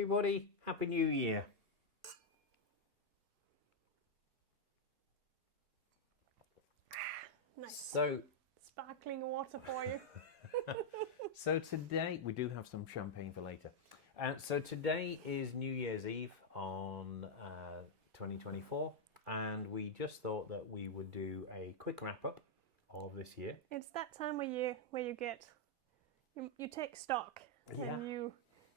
everybody. Happy New Year. Nice. So, Sparkling water for you. so today, we do have some champagne for later. So today is New Year's Eve on 2024, and we just thought that we would do a quick wrap-up of this year. It's that time of year where you take stock and you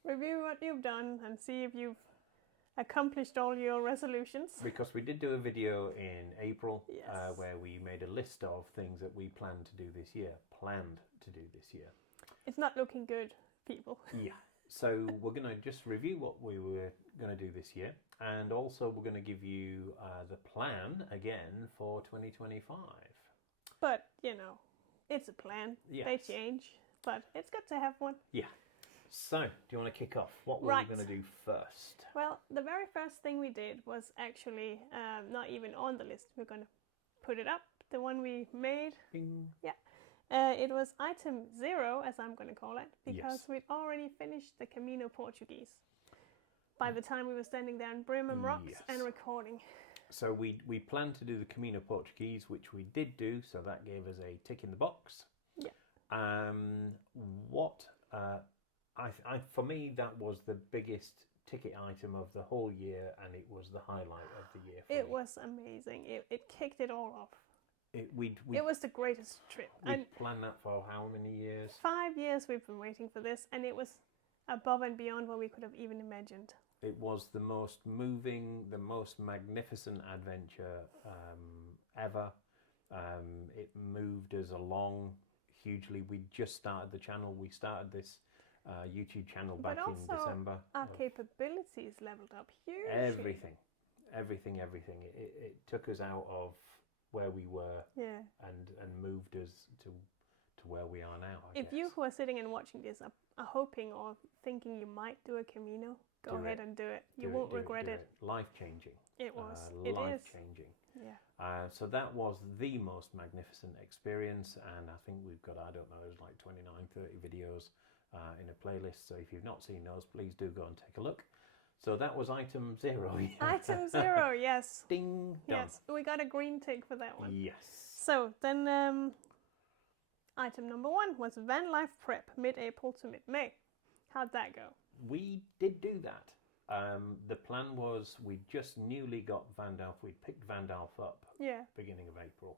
review what you've done and see if you've accomplished all your resolutions. Because we did do a video in April Yes. where we made a list of things that we planned to do this year. It's not looking good, people. Yeah. So we're going to just review what we were going to do this year, and also we're going to give you the plan again for 2025. But, it's a plan. Yes. They change, but it's good to have one. Yeah. So, do you want to kick off? What were we going to do first? Well, the very first thing we did was actually not even on the list. We're going to put it up, the one we made. Bing. Yeah. It was item 0, as I'm going to call it, because we'd already finished the Camino Portuguese by the time we were standing there in Bremen Rocks and recording. So we planned to do the Camino Portuguese, which we did do, so that gave us a tick in the box. Yeah. For me, that was the biggest ticket item of the whole year, and it was the highlight of the year for me. It was amazing. It kicked it all off. It was the greatest trip. We planned that for how many years? 5 years we've been waiting for this, and it was above and beyond what we could have even imagined. It was the most moving, the most magnificent adventure ever. It moved us along hugely. We just started the channel. We started this YouTube channel back in December. Our capabilities leveled up hugely. Everything. It took us out of where we were and moved us to where we are now, I guess. If you who are sitting and watching this are hoping or thinking you might do a Camino, go ahead and do it. You won't regret it. Life-changing. It was. Life-changing. Yeah. So that was the most magnificent experience, and I think we've got, it was like 29, 30 videos in a playlist. So if you've not seen those, please do go and take a look. So that was item 0. Item 0, yes. Ding, done. Yes, we got a green tick for that one. Yes. So then item number 1 was van life prep, mid-April to mid-May. How'd that go? We did do that. The plan was we just newly got Vandalf. We picked Vandalf up beginning of April,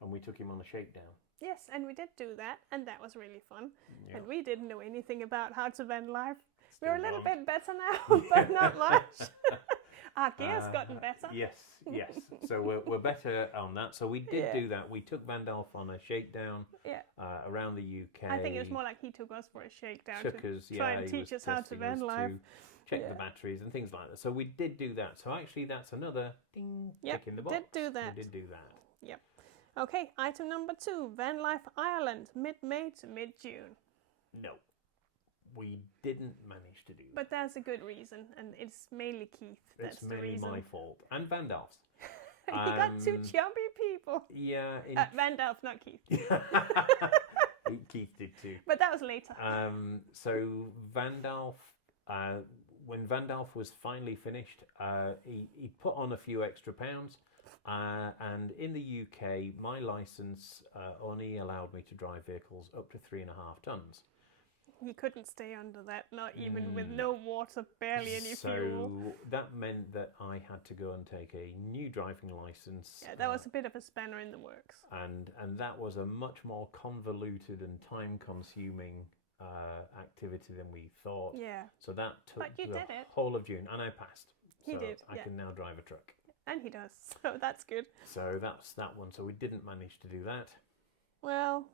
and we took him on a shakedown. Yes, and we did do that, and that was really fun. Yeah. And we didn't know anything about how to van life. We're a little bit better now, but not much. Our gear's gotten better. Yes. So we're better on that. So we did do that. We took Vandalf on a shakedown around the UK. I think it was more like he took us for a shakedown to try and teach us how to van life. Check the batteries and things like that. So we did do that. So actually that's another tick in the box. Did do that. We did do that. Yep. Okay, item number 2, van life Ireland, mid-May to mid-June. No. We didn't manage to do that. But there's a good reason, and it's mainly Keith. That's the reason. It's mainly my fault. And Vandalf's. You got 2 chubby people. Yeah. Vandalf, not Keith. Keith did too. But that was later. So Vandalf, when Vandalf was finally finished, he put on a few extra pounds. And in the UK, my licence only allowed me to drive vehicles up to 3.5 tonnes. He couldn't stay under that, not even with no water, barely any fuel. So that meant that I had to go and take a new driving licence. Yeah, that was a bit of a spanner in the works. And that was a much more convoluted and time-consuming activity than we thought. Yeah. So that took the did whole of June, and I passed. He did. I can now drive a truck. And he does, so that's good. So that's that one. So we didn't manage to do that. Well,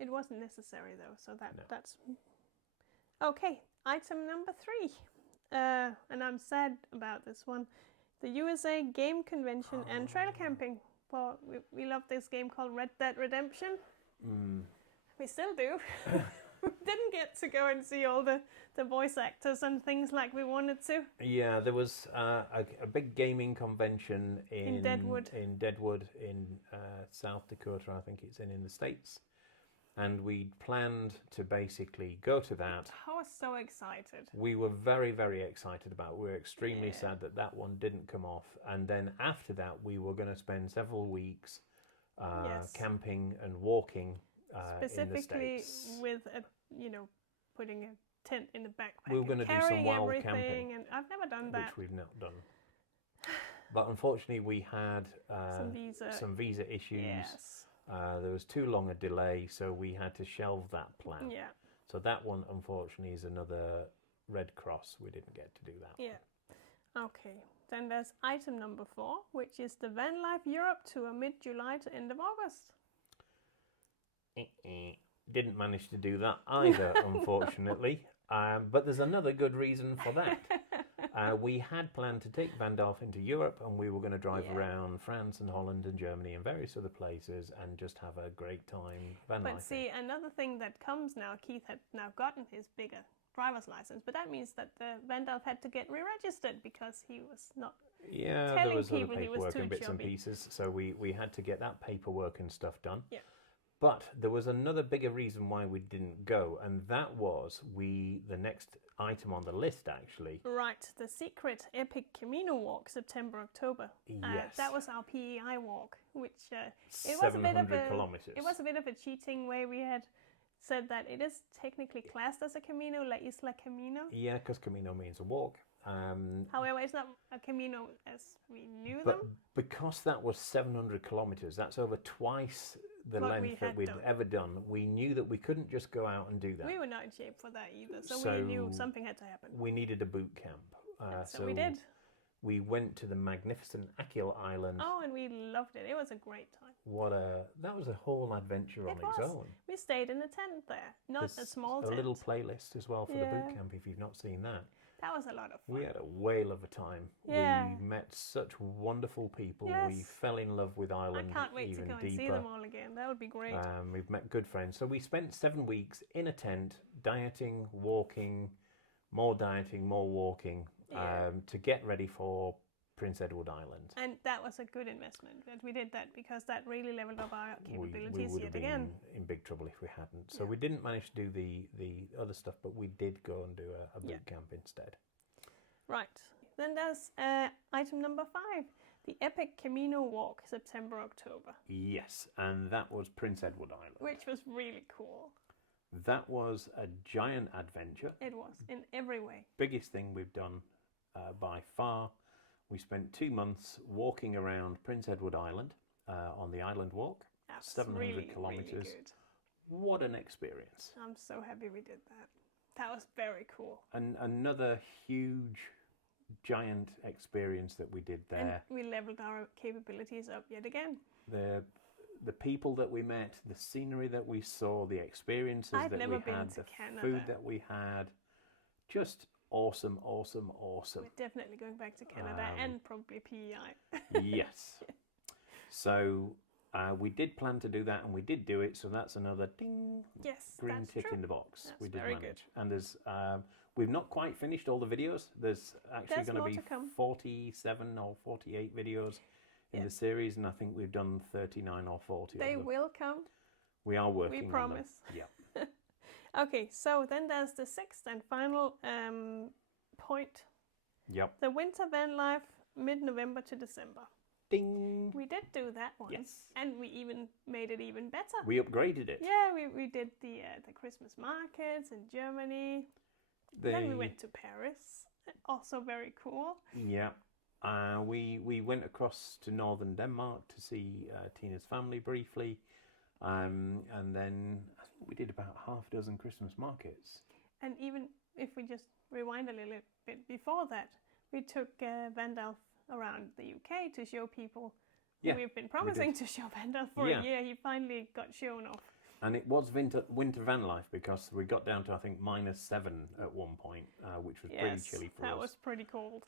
it wasn't necessary though, so that's... Okay, item number 3. And I'm sad about this one. The USA Game Convention and Trail Camping. Well, we love this game called Red Dead Redemption. We still do. We didn't get to go and see all the voice actors and things like we wanted to. Yeah, there was a big gaming convention in Deadwood. In Deadwood, in South Dakota, I think it's in the States. and we planned to basically go to that. I was so excited. We were very, very excited about it. We were extremely sad that that one didn't come off. And then after that, we were going to spend several weeks camping and walking specifically in the States. With a, putting a tent in the backpack. We were going to do some wild camping, and I've never done that, which we've not done. But unfortunately, we had some visa issues. Yes. There was too long a delay, so we had to shelve that plan. Yeah. So that one, unfortunately, is another Red Cross. We didn't get to do that. Yeah. Okay. Then there's item number 4, which is the Van Life Europe tour mid-July to end of August. Didn't manage to do that either, unfortunately. But there's another good reason for that. We had planned to take Van into Europe, and we were going to drive around France and Holland and Germany and various other places and just have a great time van But see, another thing that comes now, Keith had now gotten his bigger driver's license, but that means that the Van had to get re-registered because he was not telling there was people other he was paperwork too and bits chubby. and pieces, so we had to get that paperwork and stuff done. Yeah. But there was another bigger reason why we didn't go, and that was the next item on the list, actually. Right, the secret epic Camino walk, September, October. Yes. That was our PEI walk, which it 700 kilometers. It was a bit of a cheating way. We had said that it is technically classed as a Camino, La Isla Camino. Yeah, because Camino means a walk. However, it's not a Camino as we knew but them. Because that was 700 kilometers, that's over twice the length that we'd ever done. We knew that we couldn't just go out and do that. We were not in shape for that either, so we knew something had to happen. We needed a boot camp. So we did. We went to the magnificent Akil Island. Oh, and we loved it. It was a great time. That was a whole adventure on its own. We stayed in a tent there, not a small tent. A little playlist as well for the boot camp if you've not seen that. That was a lot of fun. We had a whale of a time. Yeah. We met such wonderful people. Yes. We fell in love with Ireland. I can't wait even to go deeper. and see them all again. That would be great. We've met good friends. So we spent 7 weeks in a tent, dieting, walking, more dieting, more walking, to get ready for Prince Edward Island. And that was a good investment that we did that, because that really leveled up our capabilities we would yet have been again. in big trouble if we hadn't. So we didn't manage to do the other stuff, but we did go and do a boot camp instead. Right. Then there's item number 5, the epic Camino walk, September, October. Yes, and that was Prince Edward Island. Which was really cool. That was a giant adventure. It was, in every way. Biggest thing we've done by far. We spent 2 months walking around Prince Edward Island on the Island Walk. That's 700 kilometers. Really good. What an experience. I'm so happy we did that. That was very cool. And another huge, giant experience that we did there. And we leveled our capabilities up yet again. The people that we met, the scenery that we saw, the experiences that we had, the food that we had, just awesome. We're definitely going back to Canada and probably PEI. Yes. So we did plan to do that, and we did do it. So that's another ding, green tick in the box. That's we did very manage. good. And there's we've not quite finished all the videos. There's actually going to be 47 or 48 videos in the series, and I think we've done 39 or 40. They will come. We are working. We promise. On them. Yeah. Okay, so then there's the 6th and final point. Yep. The winter van life, mid-November to December. Ding. We did do that one. Yes. And we even made it even better. We upgraded it. Yeah, we did the Christmas markets in Germany. Then we went to Paris. Also very cool. Yeah. We went across to northern Denmark to see Tina's family briefly. And then I think we did about half a dozen Christmas markets. And even if we just rewind a little bit before that, we took Vandalf around the UK to show people who we've been promising to show Vandalf for a year. He finally got shown off. And it was winter van life, because we got down to, I think, -7 at one point, which was pretty chilly for us. That was pretty cold.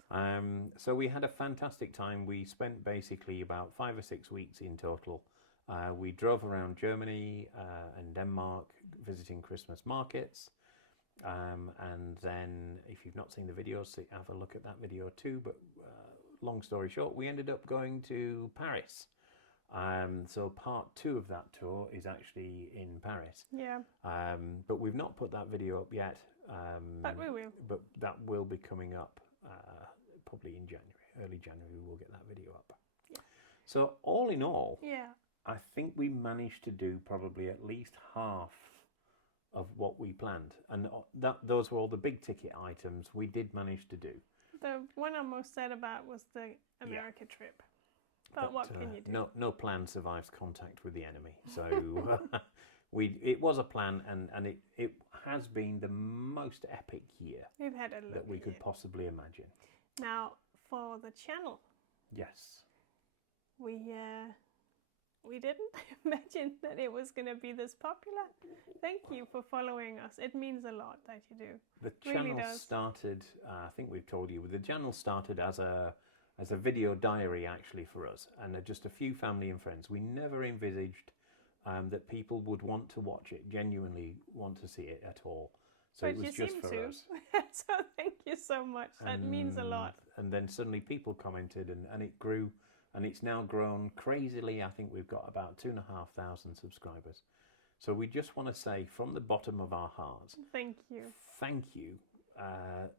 So we had a fantastic time. We spent basically about 5 or 6 weeks in total. We drove around Germany and Denmark visiting Christmas markets. And then, if you've not seen the videos, have a look at that video too. But long story short, we ended up going to Paris So part 2 of that tour is actually in Paris. Yeah. But we've not put that video up yet. But we will. But that will be coming up probably in January. Early January we'll get that video up. Yeah. So all in all, Yeah. I think we managed to do probably at least half of what we planned. And those were all the big ticket items we did manage to do. The one I'm most sad about was the America trip. But what can you do? No plan survives contact with the enemy. So it was a plan, and it has been the most epic year We've had a that we could possibly imagine. Now, for the channel, yes, we didn't imagine that it was going to be this popular. Thank you for following us. It means a lot that you do. The channel started, I think we've told you, the channel started as a video diary actually for us, and just a few family and friends. We never envisaged that people would want to watch it, genuinely want to see it at all. So but it was you just seem for to. us. So thank you so much. That means a lot. And then suddenly people commented, and it grew, and it's now grown crazily. I think we've got about 2,500 subscribers. So we just want to say from the bottom of our hearts, thank you. Thank you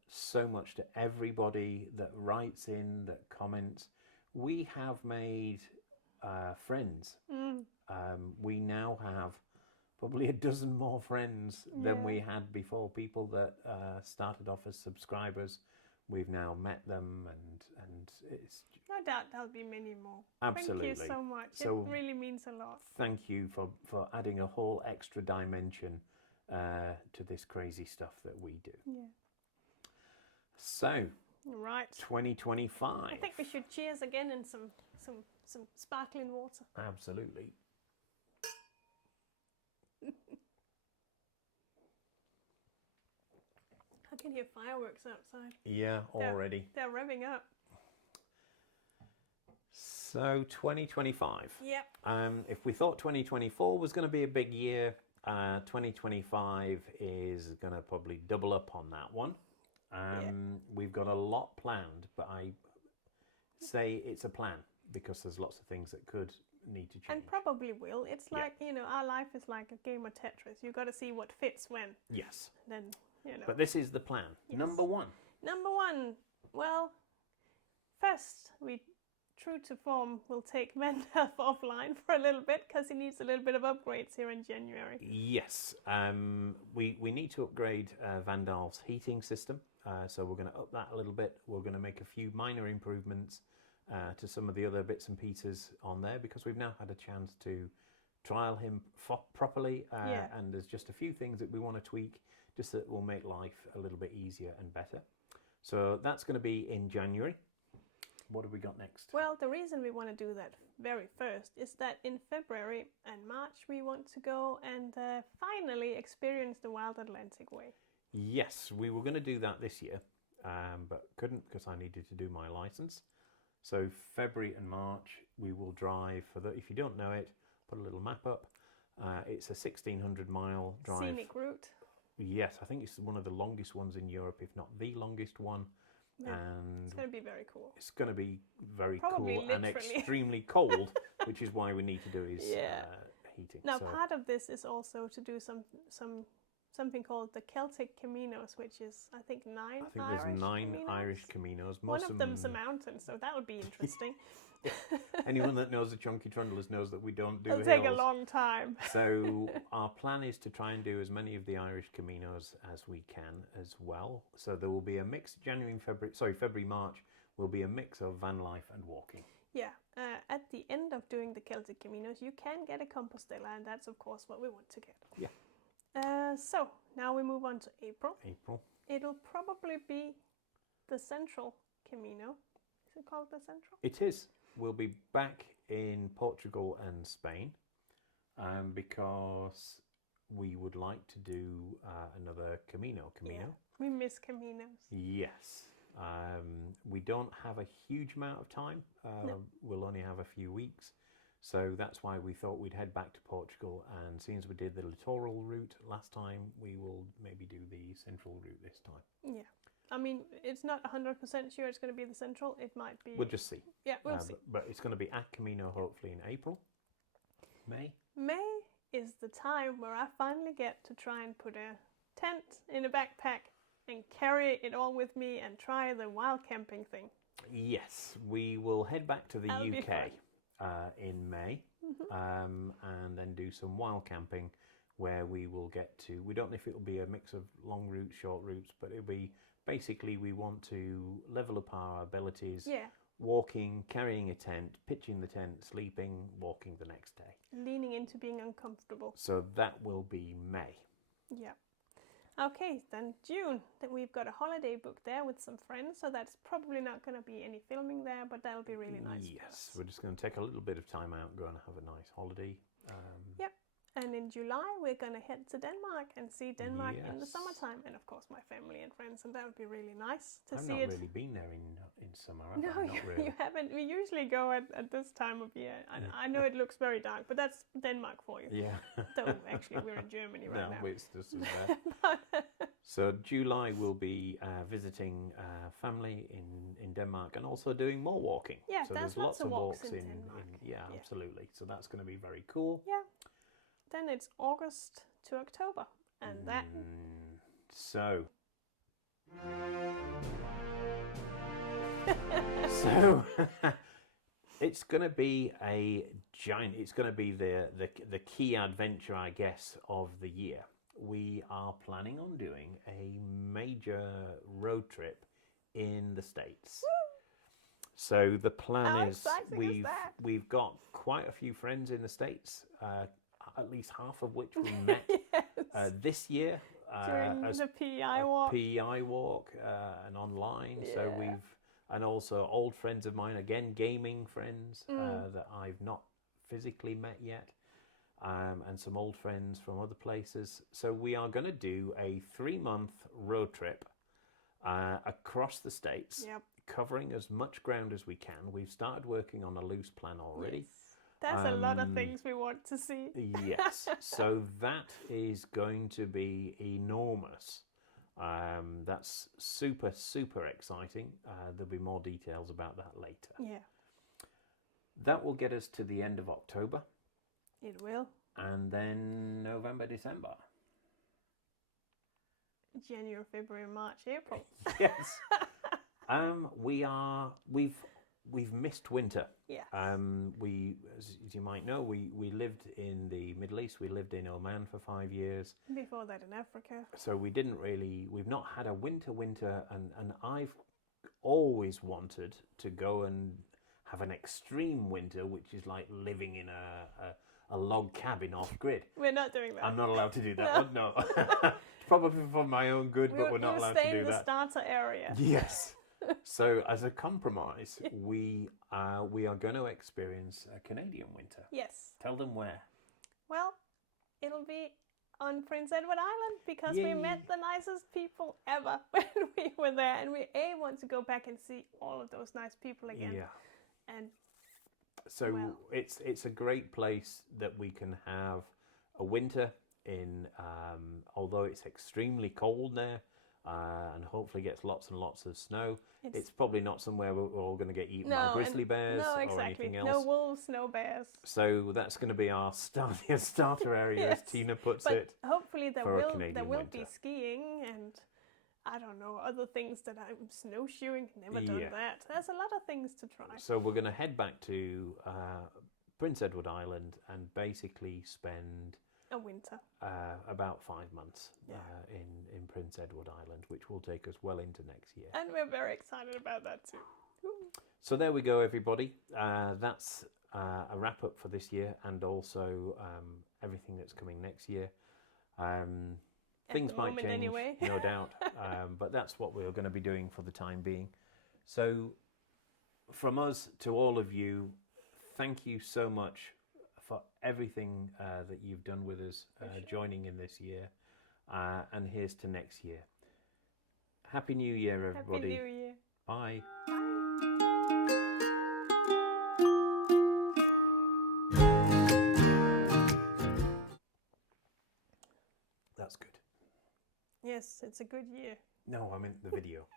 so much to everybody that writes in, that comments. We have made friends. We now have probably a dozen more friends than we had before. People that started off as subscribers, we've now met them, and it's no doubt there'll be many more. Absolutely. Thank you so much. So it really means a lot. Thank you for adding a whole extra dimension to this crazy stuff that we do. Yeah. So, right, 2025. I think we should cheers again in some sparkling water. Absolutely. I can hear fireworks outside. Yeah, already. They're revving up. So 2025. Yep. If we thought 2024 was going to be a big year, 2025 is going to probably double up on that one. We've got a lot planned, but I say it's a plan because there's lots of things that could need to change. And probably will. It's like, our life is like a game of Tetris. You've got to see what fits when. Yes. Then, But this is the plan. Yes. Number one. Well, first, true to form, we'll take Vandalf offline for a little bit because he needs a little bit of upgrades here in January. Yes. We need to upgrade Vandalf's heating system. So we're going to up that a little bit. We're going to make a few minor improvements to some of the other bits and pieces on there because we've now had a chance to trial him properly. And there's just a few things that we want to tweak just that will make life a little bit easier and better. So that's going to be in January. What have we got next? Well, the reason we want to do that very first is that in February and March we want to go and finally experience the Wild Atlantic Way. Yes, we were going to do that this year, but couldn't because I needed to do my license. So February and March we will drive for the. If you don't know it, put a little map up. It's a 1,600-mile drive. Scenic route. Yes, I think it's one of the longest ones in Europe, if not the longest one. Yeah, and it's going to be very cool. It's going to be very Probably cool and literally. extremely cold, which is why we need to do is heating. Now, part of this is also to do something called the Celtic Caminos, which is, I think, there's 9 Irish Caminos. One of them's a mountain, so that would be interesting. Anyone that knows the Chunky Trundlers knows that we don't do It'll hills. take a long time. So our plan is to try and do as many of the Irish Caminos as we can as well. So there will be a mix. February, March will be a mix of van life and walking. Yeah. At the end of doing the Celtic Caminos, you can get a Compostela, and that's of course what we want to get. Yeah. So now we move on to April. It'll probably be the Central Camino. Is it called the Central? It is. We'll be back in Portugal and Spain because we would like to do another Camino. Yeah, we miss Caminos. Yes. We don't have a huge amount of time. No. We'll only have a few weeks. So that's why we thought we'd head back to Portugal. And since we did the littoral route last time, we will maybe do the central route this time. Yeah. I mean, it's not 100% sure it's going to be the Central. It might be. We'll just see. Yeah, we'll see. But it's going to be at Camino, hopefully in April. May? May is the time where I finally get to try and put a tent in a backpack and carry it all with me and try the wild camping thing. Yes, we will head back to the That'll be UK in May, and then do some wild camping where we will get to, we don't know if it will be a mix of long routes, short routes, but it'll be basically we want to level up our abilities, walking, carrying a tent, pitching the tent, sleeping, walking the next day. Leaning into being uncomfortable. So that will be May. Yeah. Okay, then June. Then we've got a holiday booked there with some friends, so that's probably not going to be any filming there, but that'll be really nice. Yes, we're just going to take a little bit of time out and go and have a nice holiday. Yep. And in July, we're going to head to Denmark and see Denmark in the summertime. And of course, my family and friends, and that would be really nice to see it. I've not really been there in summer, have No, I? Not really. You haven't. We usually go at this time of year. I know it looks very dark, but that's Denmark for you. Yeah. Though, actually, we're in Germany right now. It's just as bad. So July we'll be visiting family in Denmark and also doing more walking. Yeah, so there's lots of walks in Denmark. Yeah, absolutely. So that's going to be very cool. Yeah. Then it's August to October, and that. So it's going to be a giant. It's going to be the key adventure, I guess, of the year. We are planning on doing a major road trip in the States. Woo! So the plan is we've got quite a few friends in the States. At least half of which we met this year during the PEI walk. PEI walk and online. Yeah. So and also old friends of mine, again gaming friends that I've not physically met yet, and some old friends from other places. So we are going to do a 3-month road trip across the States, covering as much ground as we can. We've started working on a loose plan already. Yes. There's a lot of things we want to see. Yes, so that is going to be enormous. That's super, super exciting. There'll be more details about that later. Yeah. That will get us to the end of October. It will. And then November, December. January, February, March, April. Yes. We've missed winter. Yes. We, as you might know, we lived in the Middle East. We lived in Oman for 5 years. Before that in Africa. So we've not had a winter, and I've always wanted to go and have an extreme winter, which is like living in a log cabin off grid. We're not doing that. I'm not allowed to do that. No. Probably for my own good, but we're not allowed to do that. Stay in the starter area. Yes. So as a compromise, we are going to experience a Canadian winter. Yes. Tell them where. Well, it'll be on Prince Edward Island because we met the nicest people ever when we were there, and we want to go back and see all of those nice people again. Yeah. And so it's a great place that we can have a winter in, although it's extremely cold there. And hopefully gets lots and lots of snow. It's probably not somewhere we're all going to get eaten by grizzly bears or anything else. No wolves, no bears. So that's going to be our starter area, as Tina puts it. Hopefully there will be skiing and I don't know, other things that I'm snowshoeing. Never done that. There's a lot of things to try. So we're going to head back to Prince Edward Island and basically spend a winter, about 5 months in Prince Edward Island, which will take us well into next year. And we're very excited about that too. So there we go, everybody. That's a wrap up for this year, and also everything that's coming next year. Things might change, anyway. No doubt, but that's what we're going to be doing for the time being. So from us to all of you, thank you so much for everything that you've done with us, joining in this year, and here's to next year. Happy New Year, everybody. Happy New Year. Bye. That's good. Yes, it's a good year. No, I meant the video.